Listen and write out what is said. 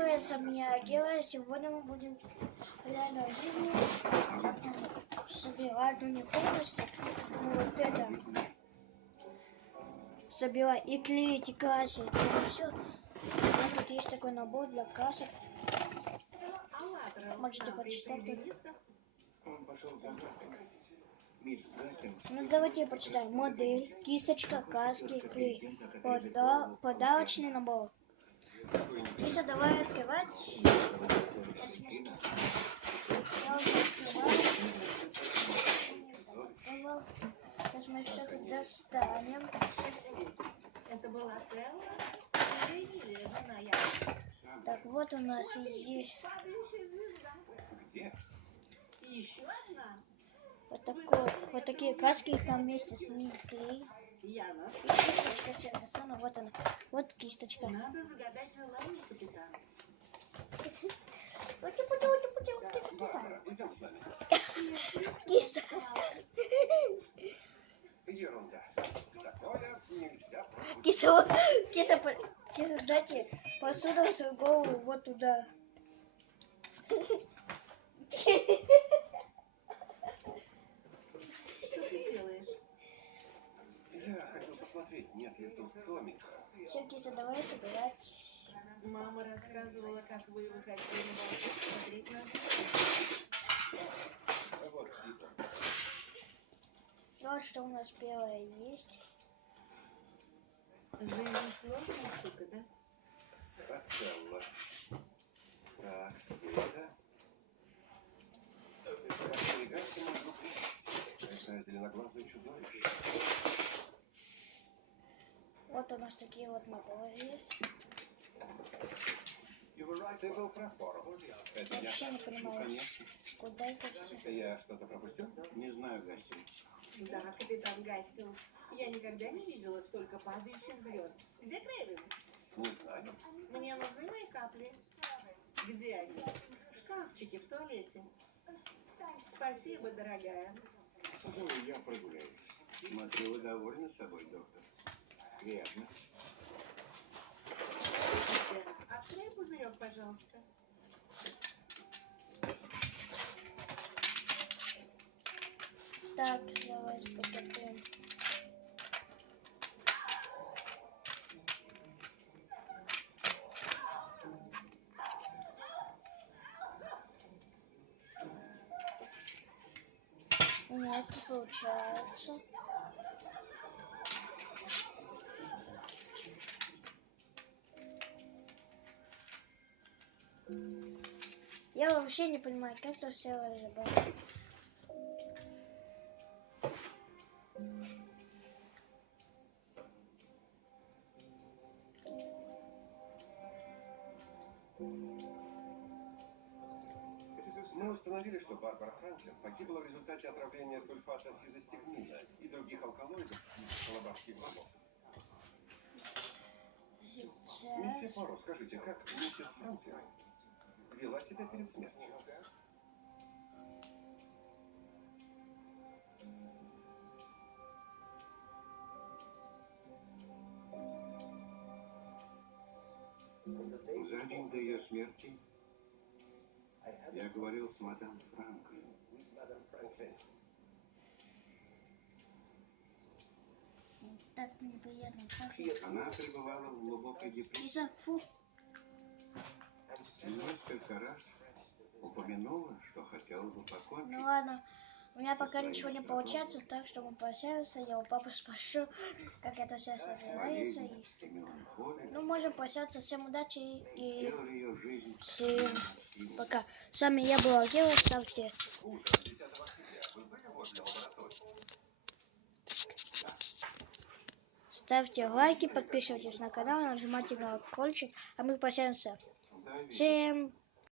приветствуется меня Гера. Сегодня мы будем в реальной жизни собирать, ну не полностью, но вот это собирать и клеить, и красить, и все. У меня тут есть такой набор для красок. Можете почитать тут. Ну давайте почитаем. Модель, кисточка, краски, клей. Подарочный набор. Миша, давай открывать. Сейчас мы что-то достанем. Это была Телла или жена я? Так, вот у нас есть. Где? Еще одна? Вот такие краски, там вместе с ним клей. И кисточка, сейчас достану. Вот она. Вот кисточка. Надо загадать желание, капитан. Киса. Ерунда. Такое нельзя пробовать. Киса, дайте посуду в свою голову вот туда. Что ты делаешь? Я хотел посмотреть, нет ли тут домика. Все, Киса, давай собирать. Мама рассказывала, как вы выходили на балкон смотреть на звезды. Вот диплом. Вот что у нас первое есть. Жизнь сложная штука, да? Пастелла. Так, где это? Остерегайся, мой друг. Это зеленоглазое чудовище. Вот у нас такие вот наборы есть. Ты был прав, Поро. Это Я я. вообще не Ну, понимаю, конечно. куда это все. Я что-то пропустил? Не знаю, Гастин. Да, капитан Гастингс. Я никогда не видела столько падающих звезд. Где Крейвен? Не знаю. Мне нужны мои капли. Где они? В шкафчике в туалете. Спасибо, дорогая. Пожалуй, я прогуляюсь. Смотрю, вы довольны собой, доктор. Верно. Открой пузырек, пожалуйста. Так, давайте потопим. Нет, не получается. Я вообще не понимаю, как это все разобрать. Мы установили, что Барбара Франклин погибла в результате отравления сульфата сизостигмина и других алкалоидов из колобарских грибов. Месье Поро, скажите, как миссис Франклин вела себя перед смертью? За день до ее смерти я говорил с мадам Франклин. Так неприятно. Она пребывала в глубокой депрессии. Киса, фу. И несколько раз упомянула, что хотела бы покончить. Ну ладно, у меня пока ничего не получается, так что мы прощаемся. Я у папы спрошу, как это все собирается. Болезнь и меланхолия Ну, можем прощаться. Всем удачи и сделали ее жизнь всем пока. С вами я был Гера. Ставьте. Ставьте лайки, подписывайтесь на канал, нажимайте на колокольчик, а мы прощаемся. Всем